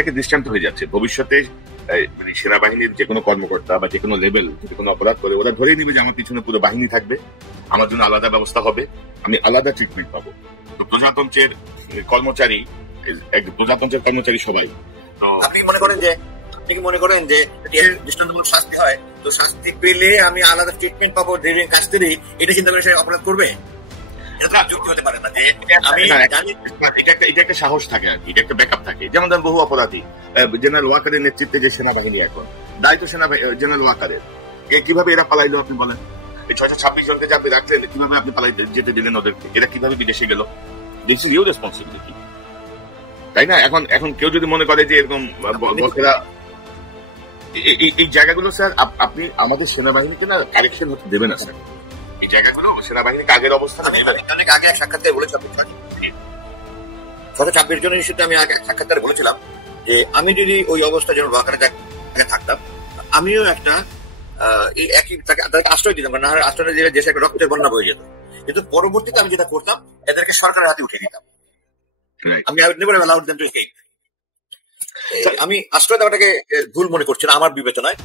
একটা দৃষ্টান্ত হয়ে যাচ্ছে ভবিষ্যতে। মানে সেনাবাহিনীর যে কোনো কর্মকর্তা বা যে কোনো লেভেল যদি কোনো অপরাধ করে, ওরা ধরেই নিবে যে আমার পিছনে পুরো বাহিনী থাকবে, আমার জন্য আলাদা ব্যবস্থা হবে, আমি আলাদা ট্রিটমেন্ট পাবো। তো প্রজাতন্ত্রের কর্মচারী, প্রজাতন্ত্রের কর্মচারী সবাই। তো আপনি কি মনে করেন যে দৃষ্টান্তমূলক শাস্তি হয়, তো শাস্তি পেলে আমি আলাদা ট্রিটমেন্ট পাবো ড্রিভিং কাস্টডি, এটা চিন্তা করে সে অপরাধ করবে? যুক্তি হতে পারে না যে আমি জানি। এটা একটা সাহস থাকে আর কি, এটা একটা ব্যাকআপ থাকে। যেমন ধরেন বহু অপরাধী জেনারেল ওয়াকারের নেতৃত্বে যে সেনাবাহিনী এখন, দায়িত্ব জেনারেল ওয়াকারের, কিভাবে এরা পালাইলো আপনি বলেন? এই 626 জনকে যে আপনি রাখলেন, কিভাবে আপনি পালাই যেতে দিলেন ওদেরকে? এরা কিভাবে বিদেশে গেল? দিস ইজ ইউর রেসপন্সিবিলিটি, তাই না? এখন কেউ যদি মনে করে যে এরকম বসেরা এই জায়গাগুলো, স্যার আপনি আমাদের সেনাবাহিনীকে না কারেকশন হতে দেবেন না স্যার। এই জায়গাগুলো সেনাবাহিনীকে আগের অবস্থান। অনেক আগে এক সাক্ষাৎকারে বলেছি, 626 জনের ইস্যুতে আমি আগে সাক্ষাৎকারে বলেছিলাম যে আমি যদি ওই অবস্থা যেন ওয়াকারে থাকতাম, আমিও একটা একই তাকে আশ্রয় দিতাম, না আশ্রয় দিলে দেশে একটা রক্তের বন্যা বয়ে যেত। কিন্তু পরবর্তীতে আমি যেটা করতাম, এদেরকে সরকারের হাতে উঠে দিতাম। আমি আমি আশ্রয় দেওয়াটাকে ভুল মনে করছি না আমার বিবেচনায়,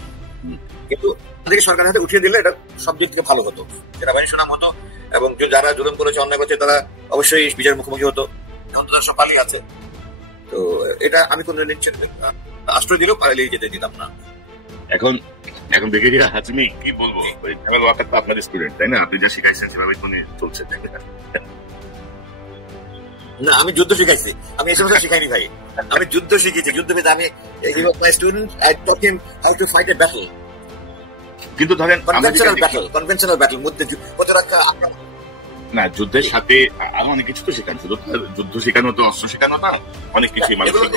কিন্তু তাদেরকে সরকারের হাতে উঠিয়ে দিলে এটা সব দিক থেকে ভালো হতো, সেনাবাহিনী সুনাম হতো, এবং যারা জুলুম করেছে, অন্যায় করেছে, তারা অবশ্যই বিচারের মুখোমুখি হতো। এখন তো তারা সব পালিয়ে আছে, তো এটা আমি কোনো আশ্রয় দিলেও পালিয়ে যেতে দিতাম না। এখন ব্রিগেডিয়ার হাজমি কি বলবো, জেনারেল ওয়াকার তো আপনাদের স্টুডেন্ট, তাই না? আপনি যা শিখাইছেন সেভাবে চলছে। না, আমি যুদ্ধ শিখাইছি, আমি এসব শিখাইনি ভাই। আমি যুদ্ধ শিখেছি, যুদ্ধবিদ। আমি student, I taught him how to fight A battle. কিন্তু ধরেন কনভেনশনাল ব্যাটল মধ্যে না, যুদ্ধের সাথে আরো অনেক কিছু তো শেখান। শুধু যুদ্ধ শেখানো তো, অস্ত্র শেখানো না, অনেক কিছুই। মানুষের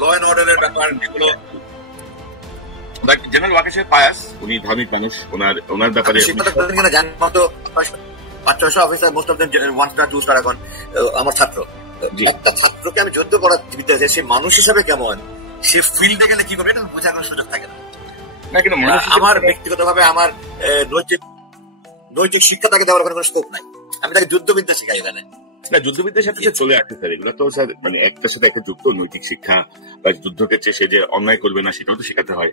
ল অ্যান্ড অর্ডারের ব্যাপার এগুলো। জেনারেল ওয়াকার সাহেব পায়াস, উনি ধার্মিক মানুষ, ওনার ব্যাপারে officer most of them 1 star 2 star. এখন আমার ছাত্র, একটা ছাত্রকে আমি যুদ্ধ করার বিদ্যালয়ে, সে মানুষ হিসাবে কেমন, সে ফিল্ডে গেলে কি করবে, এটা বোঝার কোনো সুযোগ থাকে না। আমার ব্যক্তিগতভাবে আমার নৈতিক শিক্ষা তাকে দেওয়ার কোনো স্কোপ নাই। আমি তাকে যুদ্ধবিদ্যা শিখাই এখানে। না, যুদ্ধবিদ্যার সাথে চলে আসছে স্যার, এগুলো তো স্যার মানে একটার সাথে একটা যুক্ত। নৈতিক শিক্ষা বা যুদ্ধক্ষেত্রে সে যে অন্যায় করবে না সেটাও তো শেখাতে হয়।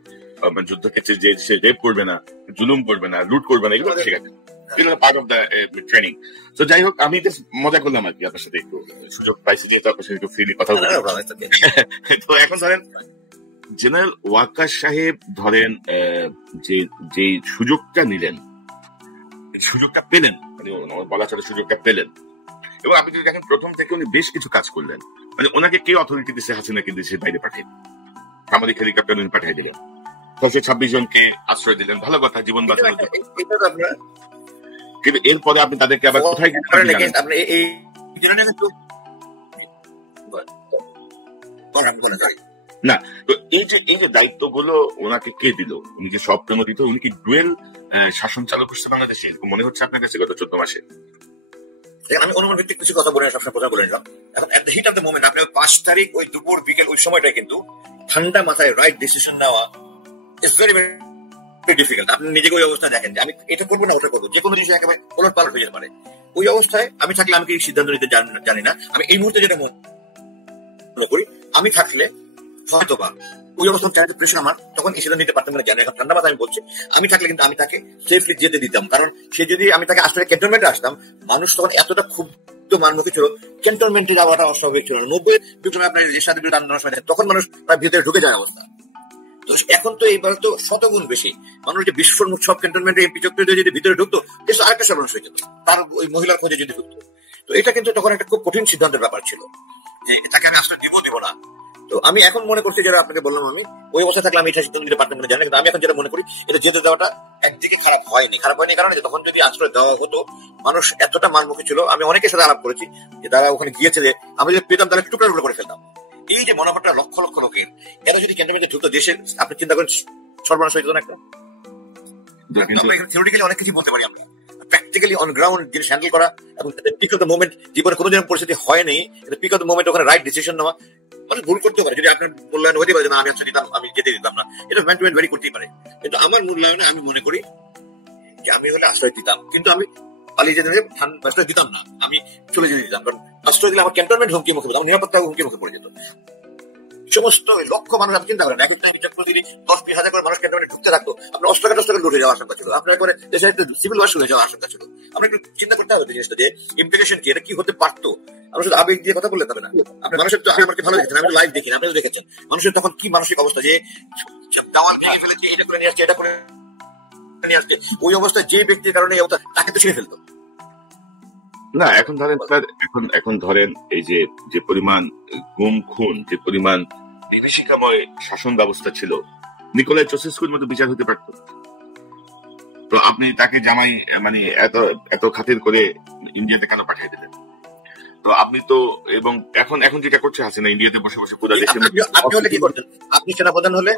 যুদ্ধক্ষেত্রে যে সে রেপ করবে না, জুলুম করবে না, লুট করবে না, এগুলো শেখাতে হয়। এগুলো পার্ট অফ দ্য ট্রেনিং। তো যাই হোক, আমি জাস্ট মজা করলাম আর কি, আপনার সাথে একটু সুযোগ পাইছি যেহেতু আপনার সাথে একটু ফ্রিলি কথা বলতে। তো এখন ধরেন জেনারেল ওয়াকার সাহেব ধরেন যে সুযোগটা নিলেন, সুযোগটা পেলেন, মানে বলা চলে সুযোগটা পেলেন, এবং আপনি যদি দেখেন প্রথম থেকে উনি বেশ কিছু কাজ করলেন। মানে ওনাকে কে অথরিটি দিচ্ছে? হাসিনাকে দেশের বাইরে পাঠিয়ে সামরিক হেলিকপ্টার উনি পাঠিয়ে দিলেন, 26 জনকে আশ্রয় দিলেন, ভালো কথা, জীবন বাঁচানোর জন্য। কিন্তু এরপরে আপনি তাদেরকে আবার কোথায় না, তো এই যে দায়িত্বগুলো ওনাকে কে দিল? উনি যে সব কেন দিত? উনি কি ডুয়েল শাসন চালু করছে বাংলাদেশে, মনে হচ্ছে আপনার কাছে গত 14 মাসে? আমি অনুমান ভিত্তিক কিছু কথা বলে সবসময় প্রচার করে নিলাম। এখন at the heat of the moment, আপনি 5 তারিখ ওই দুপুর বিকেল ওই সময়টাই কিন্তু ঠান্ডা মাথায় রাইট ডিসিশন নেওয়া ইজ ভেরি ভেরি ডিফিকাল্ট। আপনি নিজেকে ওই অবস্থায় দেখেন যে আমি এটা করবো না ওটা করবো, যে কোনো জিনিস একেবারে ওলট পালট হয়ে যেতে পারে। ওই অবস্থায় আমি থাকলে আমি কি সিদ্ধান্ত নিতে জানি না। আমি এই মুহূর্তে যেটা মনে করি, আমি থাকলে হয়তো বা ওই অবস্থান চাইতে প্রেশার আমার তখন এই সিদ্ধান্ত নিতে পারতাম না, জানি। এখন ঠান্ডা মাথায় আমি বলছি, আমি থাকলে কিন্তু আমি তাকে সেফলি যেতে দিতাম। কারণ সে যদি আমি তাকে আসলে ক্যান্টনমেন্টে আসতাম, মানুষ তখন এতটা খুব মানমুখী ছিল, ক্যান্টনমেন্টে যাওয়াটা অস্বাভাবিক ছিল। 90 বিপ্লবে আপনার দেশের বিরুদ্ধে আন্দোলন সময় তখন মানুষ প্রায় ভিতরে ঢুকে যায় অবস্থা। তো এখন তো এইবার তো শতগুণ বেশি মানুষ, যে বিস্ফোরণ সব ক্যান্টনমেন্টে এমপি চক্রে যদি ভিতরে ঢুকতো, দেশ আরেকটা সর্বনাশ হয়ে যেত, তার ওই মহিলার খোঁজে যদি ঢুকতো। তো এটা কিন্তু তখন একটা খুব কঠিন সিদ্ধান্তের ব্যাপার ছিল যে তাকে আমি আসলে দিব না। তো আমি এখন মনে করছি, যারা আপনাকে বললাম, আমি ওই অবস্থায় থাকলে আমি এটা সিদ্ধান্ত নিতে পারতাম না, জানি। কিন্তু আমি এখন যেটা মনে করি, এটা যেতে দেওয়াটা একদিকে খারাপ হয়নি কারণ তখন যদি আশ্রয় দেওয়া হতো, মানুষ এতটা মানমুখী ছিল। আমি অনেকের সাথে আলাপ করেছি যে তারা ওখানে গিয়েছে, যে আমি যদি পেতাম তাহলে টুকরা টুকরা করে ফেলতাম। এই যে মনোভাবটা লক্ষ লক্ষ লোকের, এরা যদি ক্যান্টনমেন্টে ঢুকতো, দেশের আপনি চিন্তা করেন সর্বনাশ হয়ে যেত না একটা। আমরা এখানে থিওরিটিক্যালি অনেক কিছু বলতে পারি, আমরা প্র্যাকটিক্যালি অন গ্রাউন্ড জিনিস হ্যান্ডেল করা, এবং পিক অফ দ্য মোমেন্ট, জীবনে কোনো যেন পরিস্থিতি হয় নাই, পিক অফ দ্য মোমেন্ট ওখানে রাইট ডিসিশন নেওয়া। মানে ভুল করতে পারে, যদি আপনার মূল্যায়ন হতে পারে না আমি আচ্ছা দিতাম, আমি যেতে দিতাম না, এটা ম্যান টু ম্যান ভেরি করতেই পারে। কিন্তু আমার মূল্যায়নে আমি মনে করি যে আমি হলে আশ্রয় দিতাম, কিন্তু আমি পালিয়ে যেতে আশ্রয় দিতাম না, আমি চলে যেতে দিতাম। কারণ আশ্রয় দিলে আমার ক্যান্টনমেন্ট হুমকি মুখে, আমার নিরাপত্তা হুমকি মুখে পড়ে যেত। সমস্ত লক্ষ মানুষ আপনি চিন্তা করেন, এক একটা প্রতিদিন 10-20 হাজার করে মানুষ ক্যান্টনমেন্টে ঢুকতে থাকতো, আপনার অস্ত্র লুটে যাওয়ার আশঙ্কা ছিল, আপনার পরে দেশে সিভিল ওয়ার শুরু হয়ে যাওয়ার আশঙ্কা ছিল। আমরা একটু চিন্তা করতে হবে জিনিসটা যে ইমপ্লিকেশন কি, এটা কি হতে পারতো। আমরা শুধু আবেগ দিয়ে কথা বললে তবে না। আপনি মানুষের তো আগে ভালো দেখেছেন, আমি লাইভ দেখেন, আপনি দেখেছেন মানুষের তখন কি মানসিক অবস্থা, যে দেওয়াল ভেঙে ফেলেছে, এটা করে নিয়ে আসছে, এটা করে নিয়ে আসছে, ওই অবস্থায় যে ব্যক্তির কারণে এই অবস্থা তাকে তো ছিঁড়ে ফেলতো না। এখন ধরেন স্যার, এখন ধরেন এই যে পরিমাণ গুম খুন, যে পরিমাণ বিভীষিকাময় শাসন ব্যবস্থা ছিল, নিকোলাই চৌসেস্কুর মতো বিচার হতে পারত। তো আপনি তাকে জামাই মানে এত খাতির করে ইন্ডিয়াতে কেন পাঠিয়ে দিলেন? তো আপনি তো এবং এখন যেটা করছে হাসিনা, ইন্ডিয়াতে বসে বসে পুরো দেশে আপনি হলে কি করতেন? আপনি সেনাপ্রধান হলে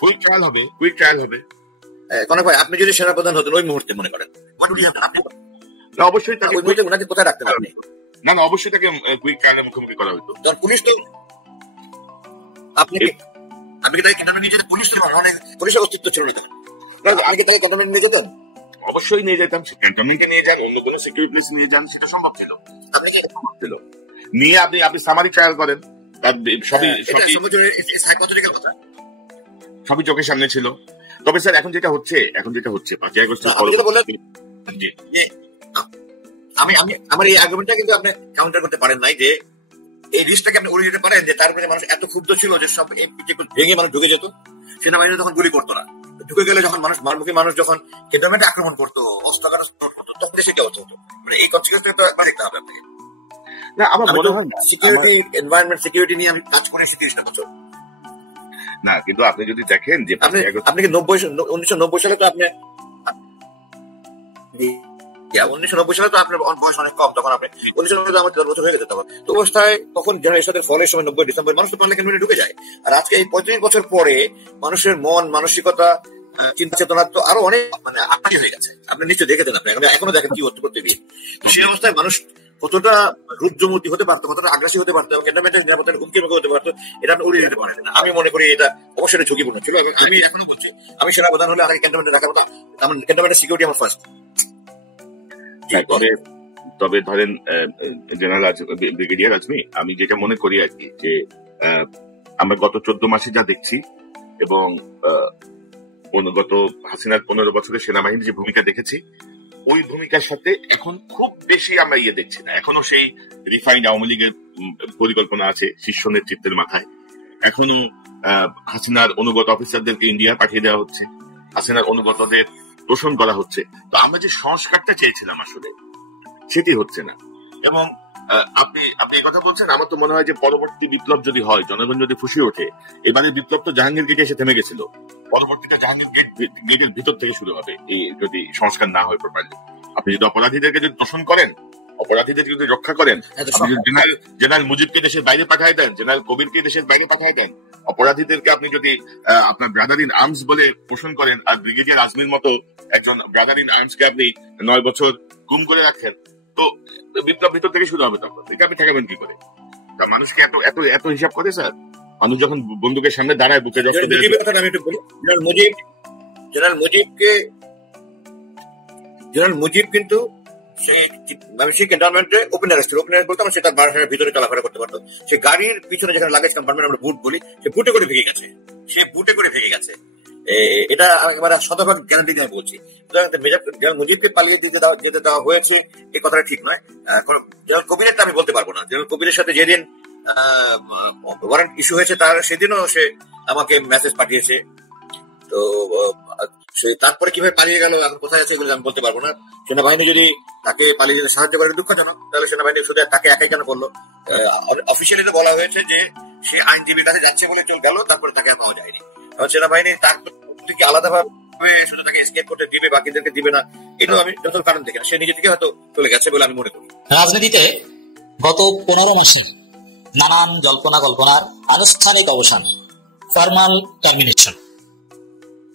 কুইক ট্রায়াল হবে। কনক ভাই, আপনি যদি সেনাপ্রধান হতেন ওই মুহূর্তে, মনে করেন আপনি অবশ্যই তাকে ওই মুহূর্তে ওনাকে কোথায় রাখতেন আপনি? না, অবশ্যই তাকে কুইক ট্রায়ালের মুখোমুখি করা হতো। পুলিশ তো আপনি কি তাকে ক্যান্টনমেন্ট নিয়ে যেতেন? পুলিশ তো অনেক পুলিশের অস্তিত্ব ছিল না, আগে তাকে ক্যান্টনমেন্ট নিয়ে যেতেন? অবশ্যই নিয়ে যেতাম। ক্যান্টনমেন্টে নিয়ে যান, অন্য কোনো সিকিউরিটি প্লেস নিয়ে যান, সেটা সম্ভব ছিল। নিয়ে আপনি সামারি ট্রায়াল করেন, সবই চোখের সামনে ছিল। তবে স্যার এখন যেটা হচ্ছে 5 আগস্ট আমার এই আর্গুমেন্টটা কিন্তু আপনি কাউন্টার করতে পারেন নাই, যে এই রিস্কটাকে আপনি উড়িয়ে দিতে পারেন যে তার উপরে মানুষ এত ক্ষুব্ধ ছিল যে সব ভেঙে মানুষ ঢুকে যেত, সেনাবাহিনী তখন গুলি করতো না, ঢুকে গেলে যখন মারমুখী মানুষ যখন ক্যান্টনমেন্টে আক্রমণ করতো, অস্ত্রাগার তখন দেশে কি অবস্থা হতো, মানে এই কনসিকুয়েন্স তো একবার দেখতে হবে আপনাকে। না, আমার মনে হয় সিকিউরিটি এনভায়রনমেন্ট সিকিউরিটি নিয়ে আমি কাজ করে 30টা বছর। না, কিন্তু আপনি যদি দেখেন যে আপনি কি 1990 সালে তো আপনি 1990 সালে তো আপনার বয়স অনেক কম, তখন আপনি 1990 আমার 10 বছর হয়ে গেছে তখন। তো অবস্থায় তখন জেনারেশনের ফলের সময় 90 ডিসেম্বর মানুষ তো পারলে ক্যান্টনমেন্টে ঢুকে যায়। আর আজকে এই 35 বছর পরে মানুষের মন মানসিকতা চিন্তা চেতনা তো আরো অনেক মানে আটটি হয়ে গেছে। আপনি নিশ্চয়ই দেখেছেন, আপনি এখনো দেখেন কি করতে গিয়ে। তো সেই অবস্থায় মানুষ কতটা রুদ্রমূর্তি হতে পারতো, কতটা আগ্রাসী হতে পারতো, ক্যান্টনমেন্টের নিরাপত্তার হুমকির মুখে হতে পারতো, এটা আপনি উড়িয়ে দিতে পারেন না। আমি মনে করি এটা অবশ্যই ঝুঁকিপূর্ণ ছিল, এবং আমি এখনো বলছি আমি সেনাপ্রধান হলে আমাকে ক্যান্টনমেন্টে রাখার মতো, আমার ক্যান্টনমেন্টের সিকিউরিটি আমার ফার্স্ট। তবে ধরেন ব্রিগেডিয়ার আজমি, আমি যেটা মনে করি আর কি, যে আমরা গত 14 মাসে যা দেখছি এবং গত হাসিনার 15 বছরের সেনাবাহিনীর যে ভূমিকা দেখেছি, ওই ভূমিকার সাথে এখন খুব বেশি আমরা দেখছি না। এখনো সেই রিফাইন্ড আওয়ামী লীগের পরিকল্পনা আছে শীর্ষ নেতৃত্বের মাথায়। এখনো হাসিনার অনুগত অফিসারদেরকে ইন্ডিয়া পাঠিয়ে দেওয়া হচ্ছে, হাসিনার অনুগতদের তোষণ করা হচ্ছে। তো আমরা যে সংস্কারটা চেয়েছিলাম আসলে সেটি হচ্ছে না। এবং আপনি এই কথা বলছেন, আমার তো মনে হয় যে পরবর্তী বিপ্লব যদি হয়, জনগণ যদি ফুঁসে ওঠে, এবারে বিপ্লব তো জাহাঙ্গীর গেটে এসে থেমে গেছিল, পরবর্তীটা জাহাঙ্গীর গেটের ভিতর থেকে শুরু হবে যদি সংস্কার না হয় প্রপারলি। আপনি যদি অপরাধীদেরকে যদি তোষণ করেন, অপরাধীদের যদি রক্ষা করেন, জেনারেল মুজিবকে দেশের বাইরে পাঠায় দেন, জেনারেল কবিরকে দেশের বাইরে পাঠায় দেন, অপরাধীদেরকে আপনি যদি আপনার ব্রাদার ইন আর্মস বলে পোষণ করেন, আর ব্রিগেডিয়ার আজমির মতো একজন ব্রাদার ইন আর্মস কে আপনি 9 বছর গুম করে রাখেন, তো বিপ্লব ভিতর থেকে শুরু হবে। তখন এটা আপনি ঠেকাবেন কি করে? তা মানুষকে এত এত এত হিসাব করে স্যার? মানুষ যখন বন্দুকের সামনে দাঁড়ায়, বুকে রক্ত দেয়। জেনারেল মুজিব কিন্তু সেই ক্যান্টনমেন্টে ওপেন অ্যারেস্ট ছিল। ওপেন অ্যারেস্ট বলতে আমার সে তার বাসার ভিতরে চলাফেরা করতে পারতো। সে গাড়ির পিছনে যেখানে লাগেজ কম্পার্টমেন্ট আমরা বুট বলি, সে বুটে করে ভেঙে গেছে। এটা একেবারে শতভাগ গ্যারান্টি দিয়ে বলছি। জেনারেল মুজিবকে পালিয়ে যেতে দেওয়া হয়েছে এই কথাটা ঠিক নয়। জেনারেল কবিরেরটা আমি বলতে পারবো না। জেনারেল কবিরের সাথে যেদিন ওয়ারেন্ট ইস্যু হয়েছে তার সেদিনও সে আমাকে মেসেজ পাঠিয়েছে। তো তারপরে কিভাবে পালিয়ে গেল, এখন কোথায় আছে এগুলো আমি বলতে পারবো না। সেনাবাহিনী যদি তাকে পালিয়ে যেতে সাহায্য করে দুঃখজনক, তাহলে সেনাবাহিনী শুধু তাকে একাই কেন করলো? অফিসিয়ালি তো বলা হয়েছে যে সে আইনজীবীর কাছে যাচ্ছে বলে চলে গেল, তারপরে তাকে পাওয়া যায়নি। সেনাবাহিনী তার থেকে আলাদাভাবে শুধু তাকে স্কেপ করতে দিবে, বাকিদেরকে দিবে না, এটাও আমি যত কারণ দেখি না। সে নিজে থেকে হয়তো চলে গেছে বলে আমি মনে করি। রাজনীতিতে গত 15 মাসে নানান জল্পনা কল্পনার আনুষ্ঠানিক অবসান, ফর্মাল টার্মিনেশন।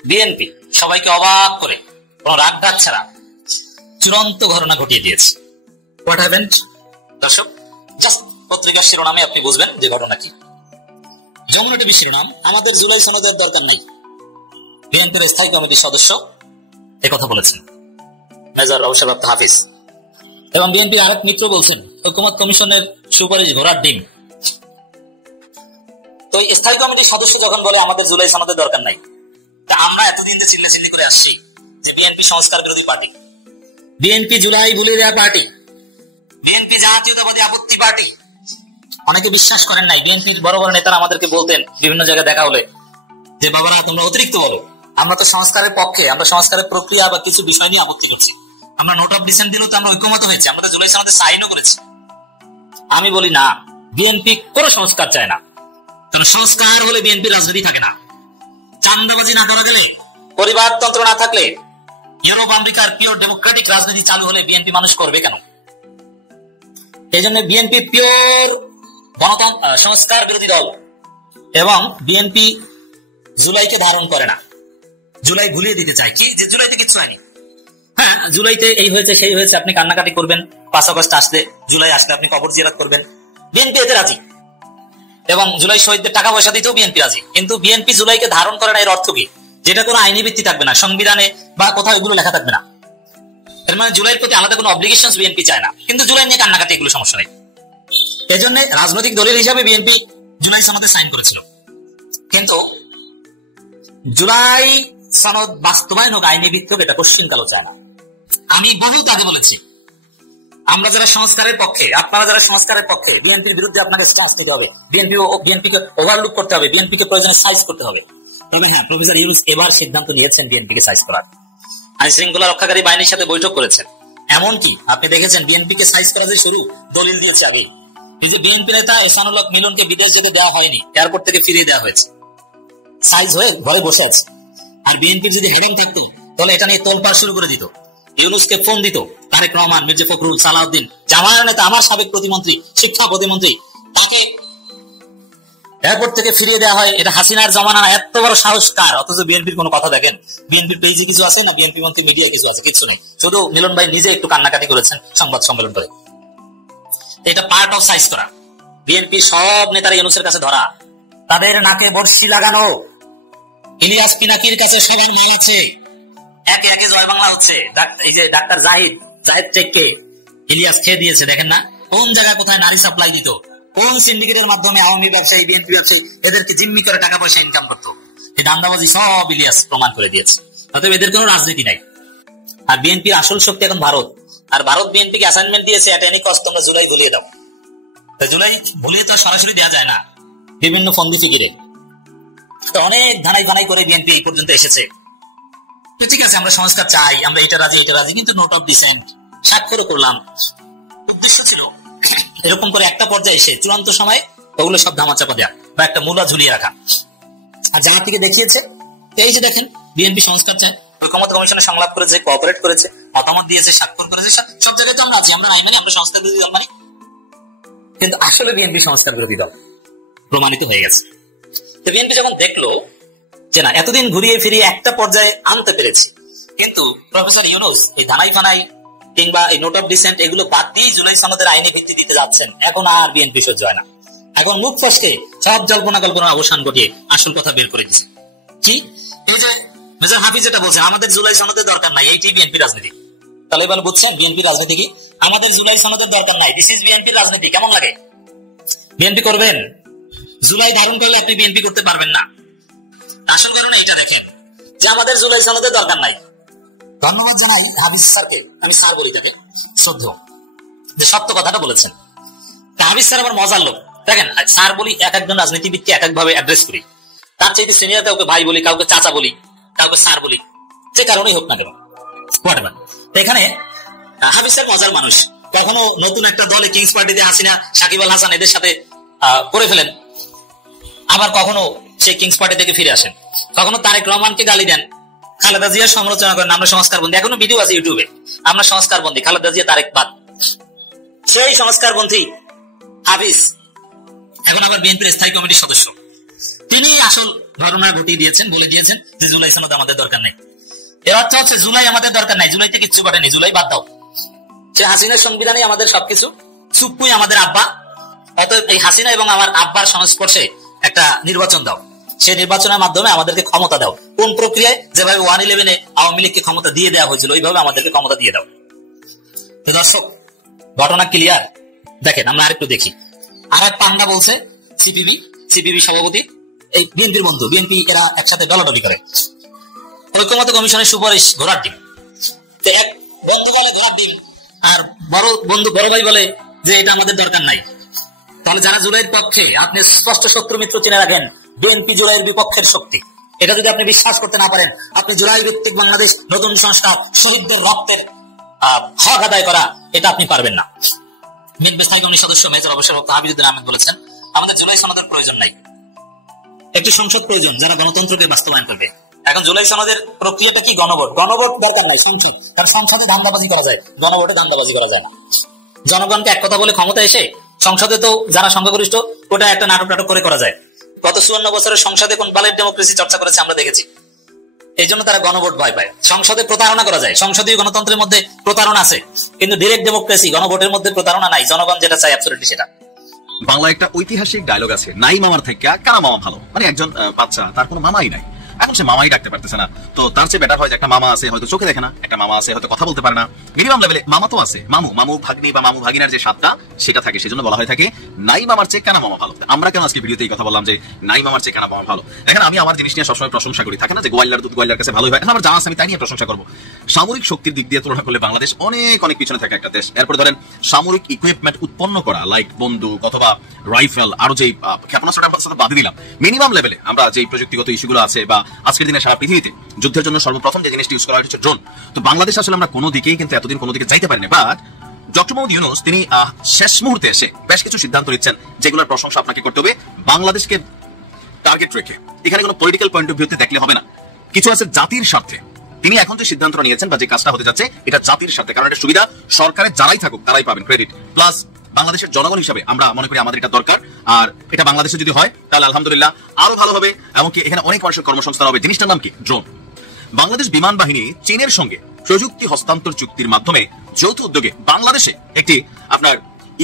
বিএনপি সবাইকে অবাক করে কোন রাগঢাক ছাড়া চূড়ান্ত ঘটনা ঘটিয়ে দিয়েছে। What happened? দর্শক, জাস্ট পত্রিকার শিরোনামে আপনি বুঝবেন যে ঘটনা কি। যমুনা টিভি শিরোনাম, আমাদের জুলাই সনদের দরকার নাই। বিএনপির স্থায়ী কমিটির সদস্য একথা বলেছেন মেজর অবসরপ্রাপ্ত হাফিজ। এবং বিএনপির আরেক মিত্র বলছেন হুকুমত কমিশনের সুপারিশ ঘোড়ার ডিম। তো স্থায়ী কমিটির সদস্য যখন বলে আমাদের জুলাই সনদের দরকার নাই, তা আমরা এতদিন চিল্লাচিল্লি করে আসছি যে বিএনপি সংস্কার বিরোধী পার্টি, বিএনপি জুলাই ভুলিয়ে দেওয়া পার্টি, বিএনপি জাতীয়তাবাদী আপত্তি পার্টি। অনেকে বিশ্বাস করেন নাই। বিএনপির বড় বড় নেতারা আমাদেরকে বলতেন বিভিন্ন জায়গায় দেখা হলে যে বাবারা তোমরা অতিরিক্ত বলো, আমরা তো সংস্কারের পক্ষে, আমরা সংস্কারের প্রক্রিয়া বা কিছু বিষয় নিয়ে আপত্তি করছি, আমরা নোট অফ ডিসেন্ট দিলেও তো আমরা ঐক্যমত হয়েছে, আমরা তো জুলাই সনদে সাইনও করেছি। আমি বলি না, বিএনপি কোনো সংস্কার চায় না, কারণ সংস্কার হলে বিএনপি রাজনীতি থাকে না। চান্দাবাজি না করা গেলে, পরিবারতন্ত্র না থাকলে, ইউরোপ আমেরিকার পিওর ডেমোক্রেটিক রাজনীতি চালু হলে বিএনপি মানুষ করবে কেন? এই জন্য বিএনপি পিওর গণতন্ত্র সংস্কার বিরোধী দল, এবং বিএনপি জুলাইকে ধারণ করে না, জুলাই ভুলিয়ে দিতে চায়। কি যে জুলাইতে কিচ্ছু হয়নি, হ্যাঁ জুলাইতে এই হয়েছে সেই হয়েছে, আপনি কান্নাকাটি করবেন, 5 আগস্ট আসলে, জুলাই আসলে আপনি কবর জিয়ারত করবেন, বিএনপি এতে রাজি, এবং জুলাই শহীদদের টাকা পয়সা দিতেও বিএনপি রাজি। কিন্তু বিএনপি জুলাইকে ধারণ করে না, এর অর্থ কি? যেটা কোনো আইনি ভিত্তি থাকবে না, সংবিধানে বা কোথাও এগুলো লেখা থাকবে না। এর মানে জুলাইয়ের প্রতি আলাদা কোনো অব্লিগেশন বিএনপি চায় না, কিন্তু জুলাই নিয়ে কান্নাকাটি এগুলো সমস্যা নেই। এই জন্য রাজনৈতিক দলের হিসাবে বিএনপি জুলাই সনদে সাইন করেছিল, কিন্তু জুলাই সনদ বাস্তবায়ন হোক, আইনি ভিত্তি হোক, এটা কোশ্চিনকালও চায় না। আমি বহু আগে বলেছি, আমরা যারা সংস্কারের পক্ষে, আপনারা যারা সংস্কারের পক্ষে, বিএনপির বিরুদ্ধে আপনাকে স্ট্যান্স নিতে হবে, বিএনপিকে ওভারলুক করতে হবে, বিএনপিকে প্রয়োজনে সাইজ করতে হবে। তবে হ্যাঁ, প্রফেসর ইউনূস এবার সিদ্ধান্ত নিয়েছেন বিএনপিকে সাইজ করার। আইন শৃঙ্খলা রক্ষাকারী বাহিনীর সাথে বৈঠক করেছেন, এমনকি আপনি দেখেছেন বিএনপিকে সাইজ করা যে শুরু দলিল দিয়েছে আগে, যে বিএনপি নেতা এহসানুল হক মিলনকে বিদেশ যেতে দেওয়া হয়নি, এয়ারপোর্ট থেকে ফিরিয়ে দেওয়া হয়েছে, সাইজ হয়ে ঘরে বসে আছে। আর বিএনপির যদি হেডম থাকতো তাহলে এটা নিয়ে তোলপাড় শুরু করে দিত, ইউনূসকে ফোন দিত, তারেক রহমান, মির্জা ফখরুল, সালাউদ্দিন, জামায়াতের নেতা, আমার সাবেক প্রতিমন্ত্রী, শিক্ষা প্রতিমন্ত্রী, তাকে এয়ারপোর্ট থেকে ফিরিয়ে দেওয়া হয়। এটা হাসিনার জমানা না, এত বড় সাহসকার। অথচ বিএনপির কোনো কথা দেখেন, বিএনপির পেজে কিছু আছে না, বিএনপি মন্ত্রী মিডিয়া কিছু আছে, কিছু নেই। শুধু মিলন ভাই নিজে একটু কান্নাকাটি করেছেন সংবাদ সম্মেলন করে। এটা পার্ট অফ সাইজ করা। বিএনপি সব নেতারা ইউনূসের কাছে ধরা, তাদের নাকে বর্ষি লাগানো, ইলিয়াস পিনাকির কাছে সবার মাল আছে, একে একে জয় বাংলা হচ্ছে। এই যে ডাক্তার জাহিদ টেককে ইলিয়াস খেয়ে দিয়েছে, দেখেন না কোন জায়গায় কোথায় নারী সাপ্লাই দিত, কোন সিন্ডিকেটের মাধ্যমে আওয়ামী ব্যবসায়ী, বিএনপি ব্যবসায়ী এদেরকে জিম্মি করে টাকা পয়সা ইনকাম করতো। এই দান্দাবাজি সব ইলিয়াস প্রমাণ করে দিয়েছে। অতএব এদের কোনো রাজনীতি নাই। আর বিএনপির আসল শক্তি এখন ভারত, আর ভারত বিএনপিকে অ্যাসাইনমেন্ট দিয়েছে, এট এনি কস্ট তোমরা জুলাই ভুলিয়ে দাও। জুলাই ভুলিয়ে তো সরাসরি দেওয়া যায় না, বিভিন্ন ফন্দি ফিকিরে তো অনেক ধানাই ধানাই করে বিএনপি এই পর্যন্ত এসেছে। তো ঠিক আছে, আমরা সংস্কার চাই, আমরা এটা রাজি, কিন্তু নোট অফ ডিসেন্ট স্বাক্ষরও করলাম। উদ্দেশ্য ছিল এরকম করে একটা পর্যায়ে এসে চূড়ান্ত সময় ওগুলো সব ধামাচাপা দেয়া বা একটা মূলা ঝুলিয়ে রাখা। আর যারা থেকে দেখিয়েছে, এই যে দেখেন বিএনপি সংস্কার চায়, ঐকমত্য কমিশনে সংলাপ করেছে, কোঅপারেট করেছে, মতামত দিয়েছে, স্বাক্ষর করেছে, সব জায়গায় তো আমরা আছি। আমরা নাই মানে আমরা সংস্কার বিরোধী দল মানি, কিন্তু আসলে বিএনপি সংস্কার বিরোধী দল প্রমাণিত হয়ে গেছে। তো বিএনপি যখন দেখলো যে না, এতদিন ঘুরিয়ে ফিরিয়ে একটা পর্যায়ে আনতে পেরেছি, কিন্তু প্রফেসর ইউনূস এই ধানাই ফানাই কিংবা এই নোট অফ ডিসেন্ট এগুলো বাদ দিয়ে জুলাই সনদের আইনি ভিত্তি দিতে যাচ্ছেন, এখন আর বিএনপি সহ্য হয় না। এখন মুখ ফসকে সব জল্পনা কল্পনার অবসান ঘটিয়ে আসল কথা বের করে দিচ্ছে। কি এই যে মেজর হাফিজ যেটা বলছেন, আমাদের জুলাই সনদের দরকার নাই, এইটি বিএনপি রাজনীতি। তাহলে এবার বুঝছেন বিএনপি রাজনীতি কি? আমাদের জুলাই সনদের দরকার নাই, দিস ইজ বিএনপি রাজনীতি। কেমন লাগে? বিএনপি করবেন? জুলাই ধারণ করলে আপনি বিএনপি করতে পারবেন না। আসল কারণ এইটা দেখেন যে আমাদের জুলাই সনদের দরকার নাই। ধন্যবাদ জানাই হাফিজ স্যারকে, আমি স্যার বলি তাকে, শ্রদ্ধেয়, যে সত্য কথাটা বলেছেন। হাফিজ স্যার আবার মজার লোক, দেখেন স্যার বলি এক একজন রাজনীতিবিদকে এক একভাবে অ্যাড্রেস করি, তার চাইতে সিনিয়র কাউকে ভাই বলি, কাউকে চাচা বলি, কাউকে স্যার বলি, যে কারণেই হোক না কেন, হোয়াটএভার। এখানে হাফিজ স্যার মজার মানুষ, কখনো নতুন একটা দলে কিংস পার্টিতে হাসিনা, সাকিব আল হাসান এদের সাথে করে ফেলেন, আবার কখনো সেই কিংস পার্টি থেকে ফিরে আসেন, কখনো তারেক রহমানকে গালি দেন, খালেদা জিয়ার সমালোচনা করেন, আমরা সংস্কারবন্দী, এখনো ভিডিও আছে ইউটিউবে, আমরা সংস্কারবন্দী, খালেদা জিয়া তারেক বাদ, সেই সংস্কারপন্থী হাফিজ এখন আবার বিএনপির স্থায়ী কমিটির সদস্য। তিনি আসল ঘটনা ঘটিয়ে দিয়েছেন, বলে দিয়েছেন যে জুলাই সনদ আমাদের দরকার নেই। এর অর্থ হচ্ছে জুলাই আমাদের দরকার নাই, জুলাইতে কিচ্ছু ঘটেনি, জুলাই বাদ দাও, সে হাসিনার সংবিধানে আমাদের সবকিছু, চুপ্পুই আমাদের আব্বা, অতএব এই হাসিনা এবং আমার আব্বার সংস্পর্শে একটা নির্বাচন দাও, সেই নির্বাচনের মাধ্যমে আমাদেরকে ক্ষমতা দাও। কোন প্রক্রিয়ায়? যেভাবে 1/11 আওয়ামী লীগকে ক্ষমতা দিয়ে দেওয়া হয়েছিল, ওইভাবে আমাদেরকে ক্ষমতা দিয়ে দাও। তো দর্শক, ঘটনা ক্লিয়ার। দেখেন আমরা আরেকটু দেখি। আর এক পান্ডা বলছে সিপিবি সিপিবি সভাপতি, এই বিএনপির বন্ধু, বিএনপি এরা একসাথে ডলাডলি করে। ঐক্যমত্য কমিশনের সুপারিশ ঘোড়ার ডিম। এক বন্ধু বলে ঘোড়ার ডিম, আর বড় বন্ধু বড় ভাই বলে যে এটা আমাদের দরকার নাই। তাহলে যারা জুলাইয়ের পক্ষে, আপনি স্পষ্ট শত্রু মিত্র চিনে রাখেন, বিএনপি জুলাইয়ের বিপক্ষের শক্তি। এটা যদি আপনি বিশ্বাস করতে না পারেন, আপনি জুলাই ভিত্তিক বাংলাদেশ, নতুন সংস্কার, শহীদদের রক্তের হক আদায় করা, এটা আপনি পারবেন না। বিএনপি স্থায়ী কমিটির সদস্য মেজর অবসরপ্রাপ্ত হাবিজুদ্দিন আহমেদ বলেছেন, আমাদের জুলাই সনদের প্রয়োজন নাই, একটি সংসদ প্রয়োজন যারা গণতন্ত্রকে বাস্তবায়ন করবে। এখন জুলাই সনদের প্রক্রিয়াটা কি? গণভোট। গণভোট দরকার নাই, সংসদ। কারণ সংসদে ধান্দাবাজি করা যায়, গণভোটে ধান্দাবাজি করা যায় না। জনগণকে এক কথা বলে ক্ষমতা এসে সংসদে তো যারা সংখ্যাগরিষ্ঠ, ওটা একটা নাটক করে করা যায়। গত 54 বছরের সংসদে কোন বালের ডেমোক্রেসি চর্চা করেছে আমরা দেখেছি। এই জন্য তারা গণভোট ভয় পায়। সংসদে প্রতারণা করা যায়, সংসদীয় গণতন্ত্রের মধ্যে প্রতারণা আছে, কিন্তু ডিরেক্ট ডেমোক্রেসি, গণভোটের মধ্যে প্রতারণা নাই। জনগণ যেটা চায় অ্যাবসলিউটলি সেটা। বাংলা একটা ঐতিহাসিক ডায়লগ আছে, নাই মামার থেকে কারা মামা ভালো। মানে একজন বাচ্চা, তার কোনো মামাই নাই, এখন সে মামাই ডাকতে পারতেছে না। তো তার চেয়ে বেটার হয় যে একটা মামা আছে, হয়তো চোখে দেখে না, একটা মামা আছে হয়তো কথা বলতে পারে না, মিনিমাম লেভেলে মামা তো আছে। মামু ভাগ্নি বা মামু ভাগিনার যে স্বাদটা সেটা থাকে, সেজন্য বলা হয়ে থাকে নাই মামার চেয়ে কেনা মামা ভালো। আমরা কেন আজকে ভিডিওতে এই কথা বললাম যে নাই মামার চেয়ে কেনা মামা ভালো? দেখেন, আমি আমার জিনিস নিয়ে সবসময় প্রশংসা করি, থাকে না যে গোয়াল্লার দুধ গোয়াল্লার কাছে ভালোই হয়। আমার যা আছে আমি তাই নিয়ে প্রশংসা করবো। সামরিক শক্তির দিক দিয়ে তুলনা করলে বাংলাদেশ অনেক পিছনে থাকে একটা দেশ। এরপরে ধরেন সামরিক ইকুইপমেন্ট উৎপন্ন করা, লাইক বন্দুক অথবা রাইফেল, আরো যে ক্ষেপণাস্ত্র বাদ দিলাম, মিনিমাম লেভেলে আমরা যে প্রযুক্তিগত ইস্যুগুলো আছে বা আজকের দিনে সারা পৃথিবীতে যুদ্ধের জন্য সর্বপ্রথম যে জিনিসটি ইউজ করা হচ্ছে ড্রোন। তো বাংলাদেশ আসলে আমরা কোনো দিকেই কিন্তু এতদিন কোনো দিকে যাইতে পারিনি। বাট ডক্টর মোহাম্মদ ইউনূস তিনি শেষ মুহূর্তে এসে বেশ কিছু সিদ্ধান্ত নিচ্ছেন, যেগুলোর প্রশংসা আপনাকে করতে হবে। বাংলাদেশকে টার্গেট রেখে, এখানে কোনো পলিটিক্যাল পয়েন্ট অফ ভিউতে দেখলে হবে না, কিছু আছে জাতির স্বার্থে। তিনি এখন যে সিদ্ধান্তটা নিয়েছেন বা যে কাজটা হতে যাচ্ছে, এটা জাতির স্বার্থে। কারণ এটা সুবিধা সরকারের যারাই থাকুক তারাই পাবেন ক্রেডিট, প্লাস বাংলাদেশের জনগণ হিসাবে আমরা মনে করি আমাদের এটা দরকার। আর এটা বাংলাদেশে যদি হয় তাহলে আলহামদুলিল্লাহ আরো ভালো হবে, এমনকি এখানে অনেক মানুষের কর্মসংস্থান হবে। জিনিসটার নাম কি? ড্রোন। বাংলাদেশ বিমান বাহিনী চীনের সঙ্গে প্রযুক্তি হস্তান্তর চুক্তির মাধ্যমে যৌথ উদ্যোগে বাংলাদেশে একটি আপনার